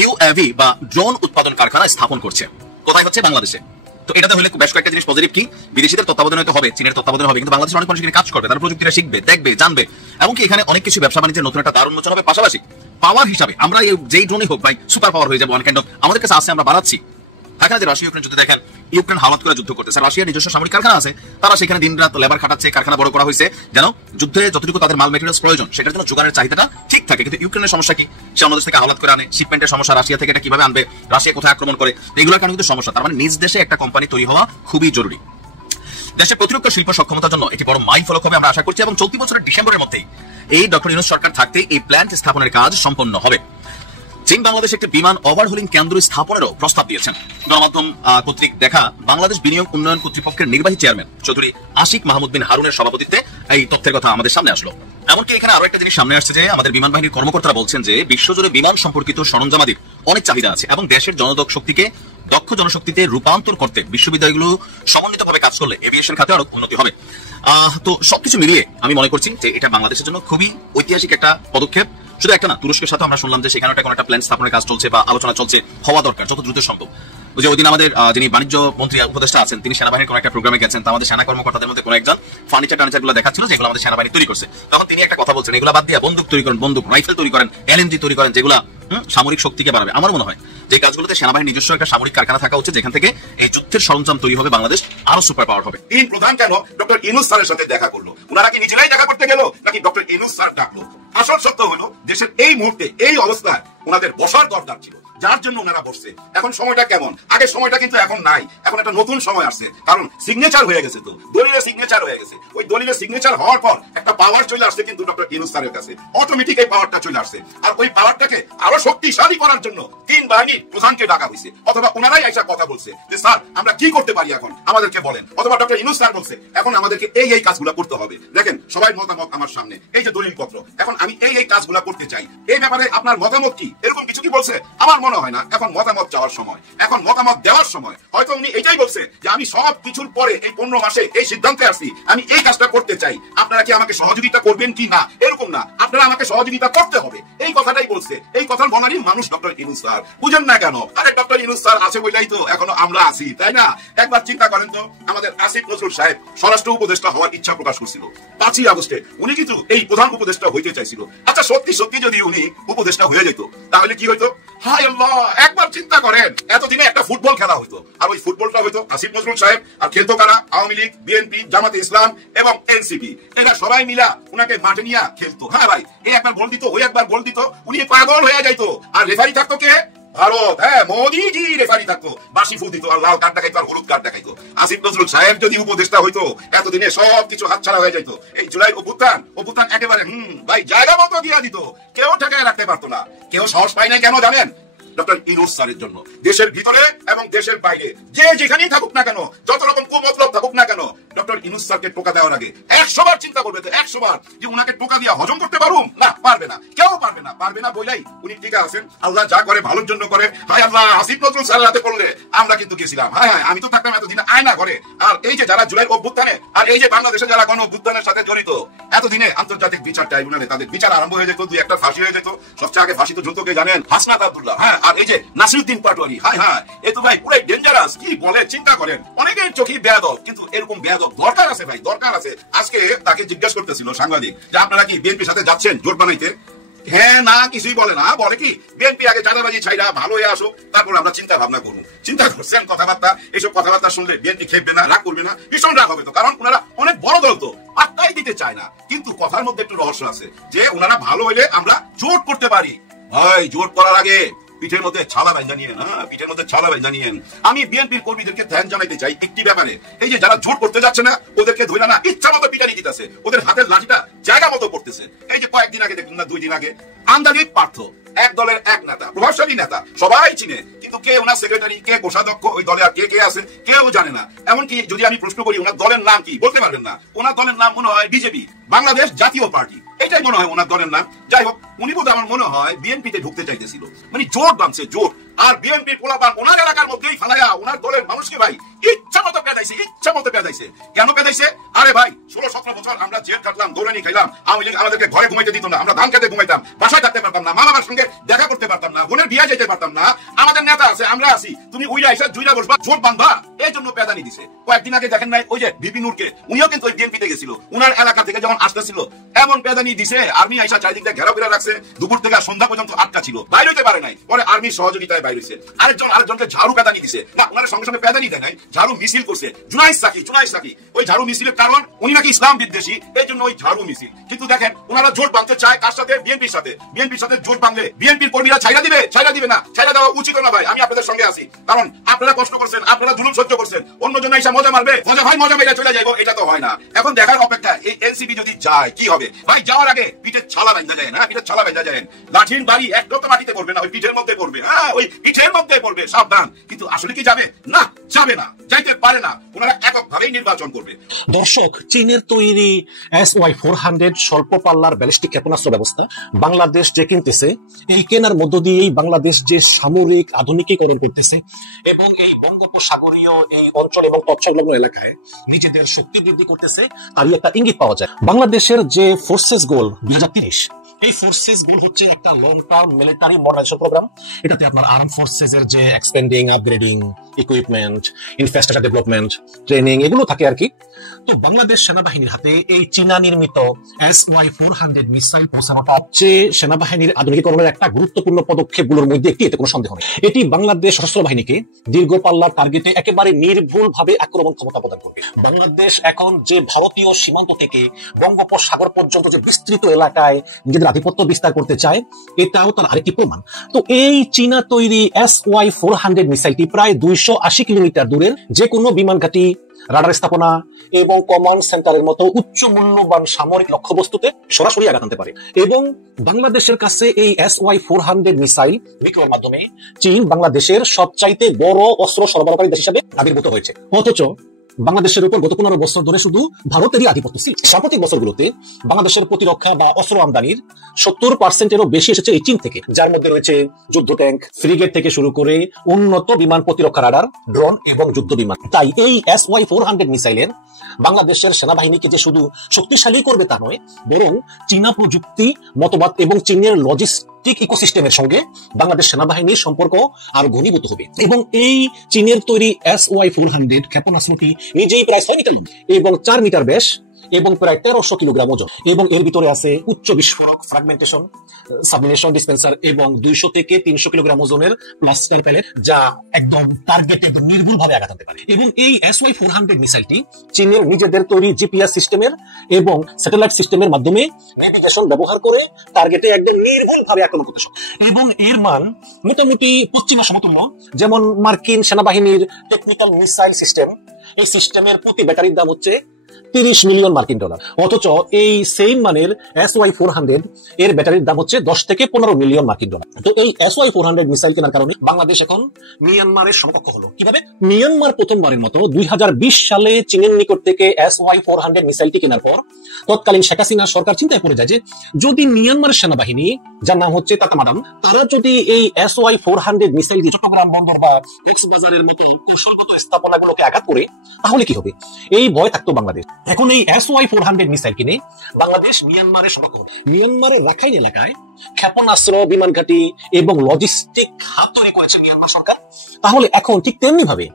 ইউএভি বা ড্রোন উৎপাদন কারখানা স্থাপন করছে। কোথায় হচ্ছে? বাংলাদেশে। তো এটাতে হলে বেশ কয়েকটা জিনিস পজিটিভ কি, বিদেশিদের তত্ত্বাবধানে তো হবে, চীনের তত্ত্বাবধানে হবে, কিন্তু বাংলাদেশের অনেক মানুষ এখানে কাজ করবে, তারা প্রযুক্তিটা শিখবে, দেখবে, জানবে, এমনকি এখানে অনেক কিছু ব্যবসা বাণিজ্যের নতুন একটা দ্বার উন্মোচন হবে। পাশাপাশি পাওয়ার হিসাবে আমরা যেই ড্রোনই হোক ভাই সুপার পাওয়ার হয়ে যাবে, ওয়ান কাইন্ড অফ আমাদের কাছে আছে, আমরা বাড়াচ্ছি। থাকে না যে রাশিয়া ইউক্রেন যুদ্ধ দেখেন, ইউক্রেন হালাত করে যুদ্ধ করতেছে, রাশিয়ার নিজস্ব সামরিক কারখানা আছে, তারা সেখানে দিন রাত লেবার খাটাচ্ছে, কারখানা বড় করা হয়েছে যেন যুদ্ধে যতটুকু তাদের মাল মেটেরিয়ালস প্রয়োজন সেটার জন্য যোগানের চাহিদাটা ঠিক থাকে। কিন্তু ইউক্রেনের সমস্যা কি? সে অন্য দেশ থেকে হালাত করে আনে, শিপমেন্টের সমস্যা, রাশিয়া থেকে এটা কিভাবে আনবে, রাশিয়া কোথায় আক্রমণ করে, এগুলোর কারণে কিন্তু সমস্যা। তার মানে নিজ দেশে একটা কোম্পানি তৈরি হওয়া খুবই জরুরি। দেশের প্রতিরক্ষা শিল্প সক্ষমতার জন্য এটি বড় মাইলফলক হবে আমরা আশা করছি, এবং চলতি বছরের ডিসেম্বরের মধ্যেই এই ডক্টর ইউনূস সরকার থাকতে এই প্ল্যান্ট স্থাপনের কাজ সম্পন্ন হবে। চীন বাংলাদেশে একটি বিমান ওভারহোলিং কেন্দ্র স্থাপনেরও প্রস্তাব দিয়েছেন। গণমাধ্যম কর্তৃক দেখা বাংলাদেশ বিনিয়োগ উন্নয়ন কর্তৃপক্ষের নির্বাহী চেয়ারম্যান চৌধুরী আশিক মাহমুদ বিন হারুনের সভাপতিত্বে এই তথ্যের কথা আমাদের সামনে আসলো। এমনকি এখানে আরো একটা জিনিস সামনে আসছে যে আমাদের বিমান বাহিনীর কর্মকর্তারা বলছেন যে বিশ্বজুড়ে বিমান সম্পর্কিত সরঞ্জামাদির অনেক চাহিদা আছে, এবং দেশের জনদক্ষ শক্তিকে দক্ষ জনশক্তিতে রূপান্তর করতে বিশ্ববিদ্যালয়গুলো সমন্বিতভাবে কাজ করলে এভিয়েশন খাতে আরো উন্নতি হবে। তো সবকিছু মিলিয়ে আমি মনে করছি যে এটা বাংলাদেশের জন্য খুবই ঐতিহাসিক একটা পদক্ষেপ। শুধু একটা না, তুরস্কের সাথে আমরা শুনলাম যে সেখানে একটা প্ল্যান স্থাপনের কাজ চলছে বা আলোচনা চলছে, হওয়া দরকার যত দ্রুত সম্ভব। যে ওই দিন আমাদের যিনি বাণিজ্য মন্ত্রী উপদেষ্টা আছেন তিনি সেনাবাহিনীর কোন একটা প্রোগ্রামে গেছেন, তা আমাদের সেনা কর্মকর্তাদের মধ্যে কোন একজন ফার্নিচার গুলো দেখাচ্ছিল যেগুলো আমাদের সেনাবাহিনী তৈরি করছে। তখন তিনি একটা কথা বলছেন, এগুলো বাদ দিয়ে বন্দুক তৈরি করেন, বন্দুক রাইফেল তৈরি করেন, এলএমজি তৈরি করেন, যেগুলো সামরিক শক্তিকে বাড়াবে। আমার মনে হয় যে কাজগুলোতে সেনাবাহিনীর নিজস্ব একটা সামরিক কারখানা থাকা উচিত, যেখান থেকে এই যুদ্ধের সরঞ্জাম তৈরি হবে, বাংলাদেশ আরো সুপার পাওয়ার হবে। তিন প্রধান কেন ডক্টর ইউনূস স্যারের সাথে দেখা করলো? ওনারা কি নিজেরাই দেখা করতে গেল নাকি ডক্টর ইউনূস স্যার ডাকলো? আসল সত্য হলো দেশের এই মুহূর্তে এই অবস্থায় ওনাদের বসার দরকার ছিল, যার জন্য ওনারা বসছে। এখন সময়টা কেমন? আগের সময়টা কিন্তু এখন নাই, এখন একটা নতুন সময় আসছে, কারণ সিগনেচার হয়ে গেছে, তো দলিলে সিগনেচার হয়ে গেছে। ওই দলিলে সিগনেচার হওয়ার পর একটা পাওয়ার চলে আসছে কিন্তু ডক্টর ইউনূস স্যারের কাছে, অটোমেটিক এই পাওয়ারটা চলে আসছে। আর ওই পাওয়ারটাকে আরো শক্তিশালী করার জন্য তিন বাহিনীর প্রধানকে ডাকা হয়েছে, অথবা ওনারাই একটা কথা বলছে যে স্যার আমরা কি করতে পারি এখন আমাদেরকে বলেন, অথবা ডক্টর ইউনূস স্যার বলছে এখন আমাদেরকে এই কাজগুলো করতে হবে। দেখেন সবাই মতামত আমার সামনে, এই যে দলিল পত্র, এখন আমি এই কাজগুলো করতে চাই, এই ব্যাপারে আপনার মতামত কি? এরকম কিছু কি বলছে? আমার মনে হয় না এখন মতামত চাওয়ার সময়, এখন মতামত দেওয়ার সময়। হয়তো উনি এটাই বলছে যে আমি সব কিছুর পরে এই 15 মাসে এই সিদ্ধান্তে আসছি, আমি এই কাজটা করতে চাই, আপনারা কি আমাকে সহযোগিতা করবেন কি না? এরকম না, আপনারা আমাকে সহযোগিতা করতে হবে, এই কথাটাই বলছে। এই কথার বলারই মানুষ ডক্টর ইউনূস স্যার, বুঝেন না কেন? আরে ডক্টর ইউনূস স্যার আছে বলেই তো এখনো আমরা আছি, তাই না? একবার চিন্তা করেন তো, আমাদের আসিফ নজরুল সাহেব স্বরাষ্ট্র উপদেষ্টা হওয়ার ইচ্ছা প্রকাশ করছিল 5ই আগস্টে, উনি কিন্তু এই প্রধান উপদেষ্টা হইতে চাইছিল। আচ্ছা সত্যি সত্যি যদি উনি উপদেষ্টা হয়ে যেত তাহলে কি হইতো? হায় আল্লাহ, একবার চিন্তা করেন, এতদিনে একটা ফুটবল খেলা হইতো, আর ওই ফুটবলটা হইতো আসিফ নজরুল সাহেব, আর খেলতো কারা? আওয়ামী লীগ, বিএনপি, জামাতে ইসলাম এবং এনসিপি। এরা সবাই মিলা উনাকে মাঠে নিয়ে খেলতো। হ্যাঁ ভাই, এই একবার গোল দিত, ওই একবার গোল দিত, উনি পাগল হয়ে যাইতো। আর রেফারি থাকতো কে? ভারত। হ্যাঁ, মোদিজি রেফারি থাকতো, বাসি ফু দিত, আর লাল কার্ড দেখাইতো, আর হলুদ কার্ড দেখাইতো। আসিফ নজরুল সাহেব যদি উপদেষ্টা হইতো এতদিনে সব কিছু হাতছাড়া হয়ে যাইতো। এই জুলাই অভ্যুত্থান একেবারে ভাই জায়গা মতো দিয়া দিত, কেউ ঠেকায় রাখতে পারতো না। কেউ সাহস পায় নাই কেন জানেন? ডক্টর ইউনূস স্যারের জন্য। দেশের ভিতরে এবং দেশের বাইরে যে যেখানেই থাকুক না কেন, যত রকম কুমতলব থাকুক না কেন, ডক্টর ইউনূস স্যারকে টোকা দেওয়ার আগে 100 বার চিন্তা করবে, 100 বার যে উনাকে টোকা দিয়া হজম করতে পারুম না, পারবে না, কেউ পারবে না বইলাই উনি টিকা আছেন। আল্লাহ যা করে ভালোর জন্য করে। হায় আল্লাহ, আসিফ নজরুল স্যারের হাতে পড়লে আমরা কিন্তু গেছিলাম। হ্যাঁ, আমি তো থাকতাম এতদিন আয়না ঘরে। আর এই যে যারা জুলাই অভ্যুত্থানে, আর এই যে বাংলাদেশে যারা গণ অভ্যুত্থানের সাথে জড়িত, এতদিনে আন্তর্জাতিক বিচার ট্রাইব্যুনালে তাদের বিচার আরম্ভ হয়ে যেত, 2-1টা ফাঁসি হয়ে যেত। সবচেয়ে আগে ফাঁসি তো ঝুলতোকে জানেন, হাসনাত আব্দুল্লাহ। হ্যাঁ, আর এই যে নাসিরউদ্দিন পাটোয়ারি, হ্যাঁ, এ তো ভাই পুরাই ডেঞ্জারাস। কি বলে চিন্তা করেন, অনেকের চোখে বেয়াদব, কিন্তু এরকম বেয়াদব দরকার আছে ভাই, দরকার আছে। আজকে তাকে জিজ্ঞাসা করতেছিল সাংবাদিক যে আপনারা কি বিএনপির সাথে যাচ্ছেন জোট বানাইতে? হ্যাঁ না কিছুই বলে না, বলে কি বিএনপি আগে চাঁদাবাজি ছাইরা ভালো হয়ে আসো, তারপর আমরা চিন্তা ভাবনা করবো। চিন্তা করছেন কথাবার্তা? এইসব কথাবার্তা শুনলে বিএনপি খেপবে না, রাগ করবে না? ভীষণ রাগ হবে তো, কারণ ওনারা অনেক বড় দল তো, আত্মাই দিতে চায় না। কিন্তু কথার মধ্যে একটু রহস্য আছে যে ওনারা ভালো হইলে আমরা জোট করতে পারি। ভাই, জোট করার আগে পিঠের মধ্যে ছালা বাইন্ধা নিয়েন। হ্যাঁ, পিঠের মধ্যে ছালা বাইন্ধা নিয়েন। আমি বিএনপির কর্মীদেরকে ধ্যান জানাইতে চাই একটি ব্যাপারে। এই যে যারা জোট করতে যাচ্ছে না, ওদেরকে ধরে না ইচ্ছা মতো পিটানি দিতেছে, ওদের হাতের লাঠিটা জায়গা মতো পড়তেছে। এই যে কয়েকদিন আগে দেখুন না, 2 দিন আগে আমদানি পার্থ, এক দলের এক নেতা, প্রভাবশালী নেতা, সবাই চিনে, কিন্তু কে ওনার সেক্রেটারি, কে কোষাধ্যক্ষ ওই দলে, আর কে কে আছে কেউ জানে না। এমনকি যদি আমি প্রশ্ন করি ওনার দলের নাম কি, বলতে পারবেন না। ওনার দলের নাম মনে হয় বিজেপি, বাংলাদেশ জাতীয় পার্টি, এটাই মনে হয় ওনার দলের নাম। যাই হোক, উনি বোধ আমার মনে হয় বিএনপিতে ঢুকতে চাইতেছিল, মানে জোট বাঁধছে, জোট। আর বিএনপির পোলাপান ওনার এলাকার মধ্যেই ফালাইয়া ওনার দলের মানুষকে ভাই ইচ্ছা মতো পেদাইছে। কেন পেদাইছে? আরে ভাই, 16-17 বছর আমরা জেল কাটলাম, দৌড়ানি খাইলাম, আওয়ামী লীগ আমাদেরকে ঘরে ঘুমাইতে দিত না, আমরা ধান খেতে ঘুমাইতাম, বাসায় থাকতে পারতাম না, মা বাবার সঙ্গে দেখা করতে পারতাম না, বোনের বিয়ে যেতে পারতাম না। আমাদের নেতা আছে, আমরা আছি, তুমি উইরা এসে জুইরা বসবা, জোট বাঁধবা, এই জন্য পেদানি দিছে। কয়েকদিন আগে দেখেন নাই ওই যে বিপি নূরকে, উনিও কিন্তু ওই বিএনপিতে গেছিল, উনার এলাকা থেকে যখন আসতেছিল এমন পেদানি দিছে, আর্মি আইসা চারিদিক দিয়ে ঘেরাও করে রাখছে, দুপুর থেকে সন্ধ্যা পর্যন্ত আটকা ছিল, বাইরে হইতে পারে নাই। পরে আর্মির সহযোগিতায় বাইরে হয়েছে। আরেকজনকে ঝাড়ু পেদানি দিছে না, ওনার সঙ্গে সঙ্গে পেদানি দেয় নাই, ঝাড়ু মিছিল করছে। জুনাইদ সাকি ওই ঝাড়ু মিছিলের কারণ উনি নাকি ইসলাম বিদ্বেষী, এই জন্য ওই ঝাড়ু মিছিল। কিন্তু দেখেন ওনারা জোট বাঁধতে চায় কার সাথে? বিএনপির সাথে জোট বাঁধলে বিএনপির কর্মীরা ছাইরা দিবে না, ছাইরা দেওয়া উচিত না ভাই। আমি আপনাদের সঙ্গে আছি, কারণ আপনারা কষ্ট করছেন, আপনারা জুলুম সহ্য করছেন, অন্যজন এসে মজা মারবে, মজা মেরে চলে যাইবো, এটা তো হয় না। এখন দেখার অপেক্ষা এই এনসিপি যদি যায় কি হবে। ভাই, যাওয়ার আগে পিঠের ছালা বাইন্ধা যায় না, পিঠের ছালা বাইন্ধা যায়, লাঠির বাড়ি একদম তো মাটিতে পড়বে না, ওই পিঠের মধ্যে পড়বে। হ্যাঁ, ওই পিঠের মধ্যে পড়বে, সাবধান। কিন্তু আসলে কি যাবে না? যাবে না, যাইতে পারে না। ওনারা এককভাবেই নির্বাচন করবে। দর্শক, চীনের তৈরি SY-400 স্বল্প পাল্লার ব্যালিস্টিক ক্ষেপণাস্ত্র ব্যবস্থা বাংলাদেশ যে কিনতেছে, এই কেনার মধ্য দিয়েই বাংলাদেশ যে সামরিক আধুনিকীকরণ করতেছে এবং এই বঙ্গোপসাগরীয় এই অঞ্চল এবং তৎসংলগ্ন এলাকায় নিজেদের শক্তি বৃদ্ধি করতেছে, তারই একটা ইঙ্গিত পাওয়া যায়। বাংলাদেশের যে ফোর্সেস গোল 2030, এই ফোর্সেস গোল হচ্ছে একটা long term military modernisation programme. এটাতে আপনার আর্ম ফোর্সেস এর যে expanding, upgrading, equipment, infrastructure development, training, এগুলো থাকে আর কি। তো বাংলাদেশ সেনাবাহিনীর হাতে এই চীনা নির্মিত SY-400 মিসাইল পৌঁছানোটা হচ্ছে সেনাবাহিনীর আধুনিকীকরণের একটা গুরুত্বপূর্ণ পদক্ষেপগুলোর মধ্যে একটি, এতে কোনো সন্দেহ নেই। এটি বাংলাদেশ সশস্ত্র বাহিনীকে দীর্ঘ পাল্লার টার্গেটে একেবারে নির্ভুলভাবে আক্রমণ ক্ষমতা প্রদান করবে। বাংলাদেশ এখন যে ভারতীয় সীমান্ত থেকে বঙ্গোপসাগর পর্যন্ত যে বিস্তৃত এলাকায় নিজেদের আধিপত্য বিস্তার করতে চায়, এটাও তার আরেকটি প্রমাণ। তো এই চীনা তৈরি SY-400 মিসাইলটি প্রায় 280 কিলোমিটার দূরের যে কোনো বিমান ঘাঁটি, রাডার স্থাপনা এবং কমান্ড সেন্টারের মতো উচ্চ মূল্যবান সামরিক লক্ষ্যবস্তুতে সরাসরি আঘাত আনতে পারে। এবং বাংলাদেশের কাছে এই SY-400 মিসাইল বিক্রয়ের মাধ্যমে চীন বাংলাদেশের সবচাইতে বড় অস্ত্র সরবরাহকারী দেশ হিসেবে আবির্ভূত হয়েছে। অথচ বাংলাদেশের উপর গত 15 বছর ধরে শুধু ভারতেরই আধিপত্য ছিল। সাম্প্রতিক বছরগুলোতে বাংলাদেশের প্রতিরক্ষা বা অস্ত্র আমদানির 70%-এরও বেশি এসেছে এই চীন থেকে, যার মধ্যে রয়েছে যুদ্ধ ট্যাঙ্ক, ফ্রিগেট থেকে শুরু করে উন্নত বিমান প্রতিরক্ষা রাডার, ড্রোন এবং যুদ্ধ বিমান। তাই এই SY-400 মিসাইলের বাংলাদেশের সেনাবাহিনীকে যে শুধু শক্তিশালী করবে তা নয়, বরং চীনা প্রযুক্তি, মতবাদ এবং চীনের লজিস্টিক ইকোসিস্টেমের সঙ্গে বাংলাদেশ সেনাবাহিনীর সম্পর্ক আরো ঘনীভূত হবে। এবং এই চীনের তৈরি SY-400 ক্ষেপণাস্ত্রটি নিজেই প্রায় 6 মিটার লম্বা এবং 4 মিটার ব্যাস এবং প্রায় 1300 কিলোগ্রাম ওজন, এবং এর ভিতরে আছে উচ্চ বিস্ফোরক, ফ্র্যাগমেন্টেশন, সাবমিনেশন ডিসপেন্সার এবং 200 থেকে 300 কিলোগ্রাম ওজনের প্লাস্টার প্যালেট, যা একদম টার্গেটে নির্ভুল ভাবে আঘাত আনতে পারে। এবং এই SY-400 মিসাইলটি চীনের নিজেদের তৈরি জিপিএস সিস্টেমের এবং স্যাটেলাইট সিস্টেমের মাধ্যমে নেভিগেশন ব্যবহার করে টার্গেটে একদম নির্ভুল ভাবে আক্রমণ করতে সক্ষম। এবং এর মান মোটামুটি পশ্চিমা সমতুল্য, যেমন মার্কিন সেনাবাহিনীর টেকনিক্যাল মিসাইল সিস্টেম, এই সিস্টেমের প্রতি ব্যাটারির দাম হচ্ছে 30 মিলিয়ন মার্কিন ডলার। অথচ এই সেম মানের SY-400 এর ব্যাটারির দাম হচ্ছে 10 থেকে 15 মিলিয়ন মার্কিন ডলার। তো এই SY-400 মিসাইল কেনার কারণে বাংলাদেশ এখন মিয়ানমারের সমকক্ষ হলো। কিভাবে? মিয়ানমার প্রথমবারের মতো 2020 সালে চীনের নিকট থেকে SY-400 মিসাইলটি কেনার পর তৎকালীন শেখ হাসিনা সরকার চিন্তায় পড়ে যায় যে যদি মিয়ানমারের সেনাবাহিনী, যার নাম হচ্ছে তাতামাদাম, তারা যদি এই SY-400 মিসাইল দিয়ে চট্টগ্রাম বন্দর বা কক্সবাজারের মতো কৌশলগত স্থাপনাগুলোকে আঘাত করে, তাহলে কি হবে? এই ভয় থাকতো বাংলাদেশ। এখন এই SY-400 মিসাইল কিনে বাংলাদেশ মিয়ানমারের সমকক্ষ হবে। মিয়ানমারের রাখাইন এলাকায় ক্ষেপণাস্ত্র, বিমান ঘাঁটি এবং লজিস্টিক হাব তৈরি করেছে মিয়ানমার সরকার। তাহলে এখন ঠিক তেমনি ভাবে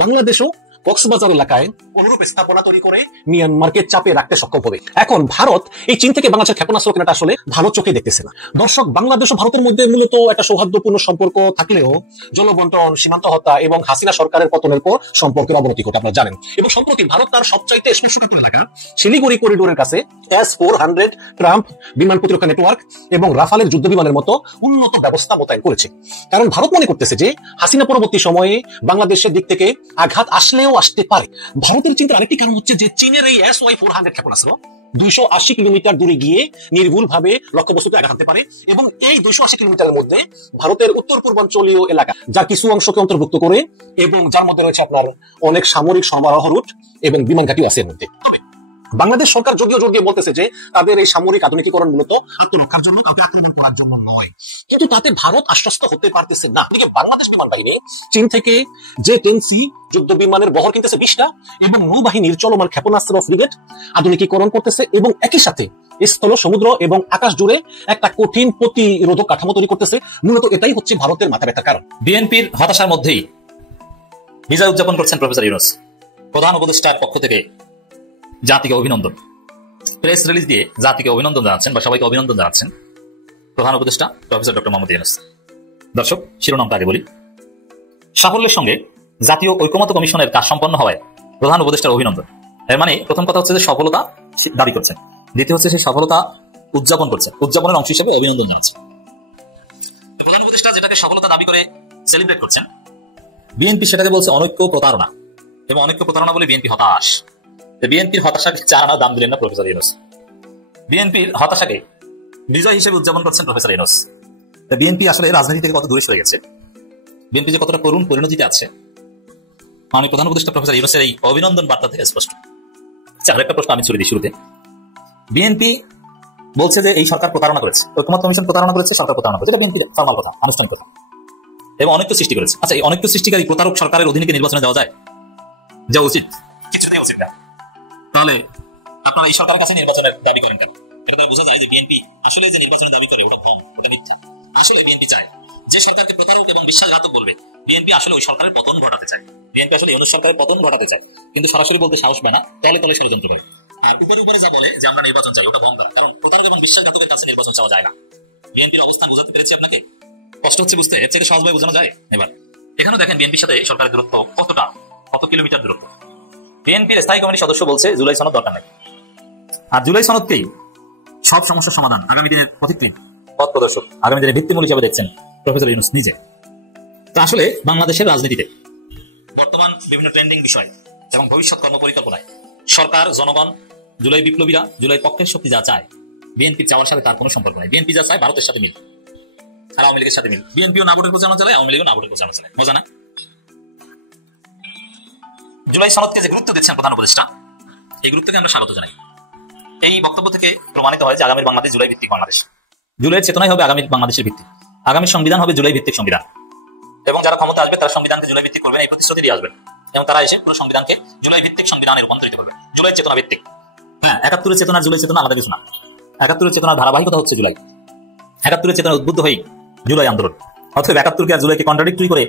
বাংলাদেশও কক্সবাজার এলাকায় অনুরূপ স্থাপনা তৈরি করে মিয়ানমারকে চাপে রাখতে সক্ষম হবে। এখন ভারত এই চীন থেকে বাংলাদেশের ক্ষেপণাস্ত্র কেনাটা আসলে ভালো চোখে দেখতেছে না। দর্শক, বাংলাদেশ ও ভারতের মধ্যে মূলত একটা সৌহার্দ্যপূর্ণ সম্পর্ক থাকলেও জলবন্টন, সীমান্ত হত্যা এবং হাসিনা সরকারের পতনের পর সম্পর্কের অবনতি ঘটে, আপনারা জানেন। এবং সম্প্রতি ভারত তার সবচাইতে স্পর্শকাতর এলাকা শিলিগুড়ি করিডোরের কাছে S-400 ট্রাম্প বিমান প্রতিরক্ষা নেটওয়ার্ক এবং রাফালের যুদ্ধ বিমানের মতো উন্নত ব্যবস্থা মোতায়েন করেছে। কারণ ভারত মনে করতেছে যে হাসিনা পরবর্তী সময়ে বাংলাদেশের দিক থেকে আঘাত আসলেও আসতে পারে। ভারতের চিন্তার আরেকটি কারণ হচ্ছে যে চীনের এই SY-400 ক্ষেপণাস্ত্র 280 কিলোমিটার দূরে গিয়ে নির্ভুল ভাবে লক্ষ্যবস্তুতে আঘাত আনতে পারে। এবং এই 280 কিলোমিটারের মধ্যে ভারতের উত্তর পূর্বাঞ্চলীয় এলাকা, যার কিছু অংশকে অন্তর্ভুক্ত করে, এবং যার মধ্যে রয়েছে আপনার অনেক সামরিক সরবরাহ রুট এবং বিমান ঘাঁটি আছে এর মধ্যে। বাংলাদেশ সরকার যদিও জোর দিয়ে বলতেছে যে তাদের এই সামরিক আধুনিকীকরণ মূলত আত্মরক্ষার জন্য, কাউকে আক্রমণ করার জন্য নয়, কিন্তু তাতে ভারত আশ্বস্ত হতে পারতেছে না। এদিকে বাংলাদেশ বিমান বাহিনী চীন থেকে J-10C যুদ্ধ বিমানের বহর কিনতেছে 20টা এবং নৌবাহিনীর চলমান ক্ষেপণাস্ত্র ফ্রিগেট আধুনিকীকরণ করতেছে, এবং একই সাথে স্থল, সমুদ্র এবং আকাশ জুড়ে একটা কঠিন প্রতিরোধক কাঠামো তৈরি করতেছে। মূলত এটাই হচ্ছে ভারতের মাথা ব্যথার কারণ। বিএনপির হতাশার মধ্যেই বিজয় উদযাপন করছেন প্রফেসর ইউনূস। প্রধান উপদেষ্টার পক্ষ থেকে জাতিকে অভিনন্দন, প্রেস রিলিজ দিয়ে জাতিকে অভিনন্দন জানাচ্ছেন বা সবাইকে অভিনন্দন জানাচ্ছেন প্রধান উপদেষ্টা প্রফেসর ডক্টর মোহাম্মদ ইউনূস। দর্শক, শিরোনামটা আগে বলি। সাফল্যের সঙ্গে জাতীয় ঐকমত্য কমিশনের কাজ সম্পন্ন হওয়ায় প্রধান উপদেষ্টার অভিনন্দন। এর মানে প্রথম কথা হচ্ছে যে সফলতা দাবি করছেন, দ্বিতীয় হচ্ছে সেই সফলতা উদযাপন করছেন, উদযাপনের অংশ হিসেবে অভিনন্দন জানাচ্ছেন। প্রধান উপদেষ্টা যেটাকে সফলতা দাবি করে সেলিব্রেট করছেন, বিএনপি সেটাকে বলছে অনৈক্য প্রতারণা, এবং অনৈক্য প্রতারণা বলে বিএনপি হতাশ। বিএনপির হতাশাকে 4 আনা দাম দিলেন না প্রফেসর ইউনূস। বিএনপির হতাশাকে বিজয় হিসেবে উদযাপন করছেন প্রফেসর ইউনূস। বিএনপি আসলে রাজনীতি থেকে কত দূরে সরে গেছে, বিএনপি যে কতটা করুণ পরিণতিতে আছে, মাননীয় প্রধান উপদেষ্টা প্রফেসর ইউনূসের এই অভিনন্দন বার্তা থেকে স্পষ্ট। আরেকটা প্রশ্ন আমি ছুড়ে দিই শুরুতে। বিএনপি বলছে যে এই সরকার প্রতারণা করেছে, ঐকমত্য কমিশন প্রতারণা করেছে, সরকার প্রতারণা করেছে, এটা বিএনপির ফরমাল কথা, আনুষ্ঠানিক কথা, এবং অনৈক্য সৃষ্টি করেছে। আচ্ছা, এই অনৈক্য সৃষ্টিকারী প্রতারক সরকারের অধীনে নির্বাচনে যাওয়া যায়? যে উচিত, কিছুতেই উচিত না। তাহলে আপনারা এই সরকারের কাছে নির্বাচনের দাবি করেন কেন? এটা দ্বারা বোঝা যায় যে বিএনপি আসলে যে নির্বাচনের দাবি করে ওটা ভ্রম, ওটা মিথ্যা। আসলে বিএনপি চায় যে সরকারকে প্রতারক এবং বিশ্বাসঘাতক বলবে, বিএনপি আসলে ওই সরকারের পতন ঘটাতে চায়। বিএনপি আসলে ইউনূস সরকারের পতন ঘটাতে চায়, কিন্তু সরাসরি বলতে সাহস পায় না, তাহলে তলে ষড়যন্ত্র করে। আর উপরে উপরে যা বলে যে আমরা নির্বাচন চাই, ওটা ভঙ্গ, কারণ প্রতারক এবং বিশ্বাসঘাতকের কাছে নির্বাচন চাওয়া যায় না। বিএনপির অবস্থান বোঝাতে পেরেছি আপনাকে? কষ্ট হচ্ছে বুঝতে? এর থেকে সহজভাবে বোঝানো যায়। এবার এখানেও দেখেন বিএনপির সাথে সরকারের দূরত্ব কতটা, কত কিলোমিটার দূরত্ব। বিএনপির স্থায়ী কমিটির সদস্য বলছে জুলাই সনদ দরকার নাই, আর জুলাই সনদকেই সব সমস্যার সমাধান, আগামী দিনের পথ প্রদর্শক, আগামী দিনের ভিত্তিমূল হিসাবে দেখছেন প্রফেসর ইউনূস নিজে। তো আসলে বাংলাদেশের রাজনীতিতে বর্তমান বিভিন্ন ট্রেন্ডিং বিষয় এবং ভবিষ্যৎ কর্মপরিকল্পনায় সরকার, জনগণ, জুলাই বিপ্লবীরা, জুলাই পক্ষের শক্তি যা চায়, বিএনপির চাওয়ার সাথে তার কোনো সম্পর্ক নাই। বিএনপি যা চায় ভারতের সাথে মিল, আর আওয়ামী লীগের সাথে মিল। বিএনপিও না ভোটের প্রচারণা চালায়, আওয়ামী লীগও না ভোটের প্রচারণা চালায়। মজা না? জুলাই সনদকে যে গুরুত্ব দিচ্ছেন প্রধান উপদেষ্টা, এই গুরুত্বকে আমরা স্বাগত জানাই। এই বক্তব্য থেকে প্রমাণিত হয় যে আগামীর বাংলাদেশ জুলাই ভিত্তিক বাংলাদেশ। জুলাইয়ের চেতনাই হবে আগামী বাংলাদেশের ভিত্তি। আগামী সংবিধান হবে জুলাই ভিত্তিক সংবিধান, এবং যারা ক্ষমতা আসবে তারা সংবিধানকে জুলাই ভিত্তিক করবেন, এই প্রতিশ্রুতি দিয়ে আসবেন, এবং তারা এসে পুরো সংবিধানকে জুলাই ভিত্তিক সংবিধানে রূপান্তরিত করবেন, জুলাই চেতনা ভিত্তিক। হ্যাঁ, 71-এর চেতনা জুলাই চেতনা আলাদা কিছু না। 71-এর চেতনার ধারাবাহিকতা হচ্ছে জুলাই। 71-এর চেতনা উদ্বুদ্ধ হয়ে জুলাই আন্দোলন। অথবা 71-কে আর জুলাইকে কন্ট্রাডিক্টরি করে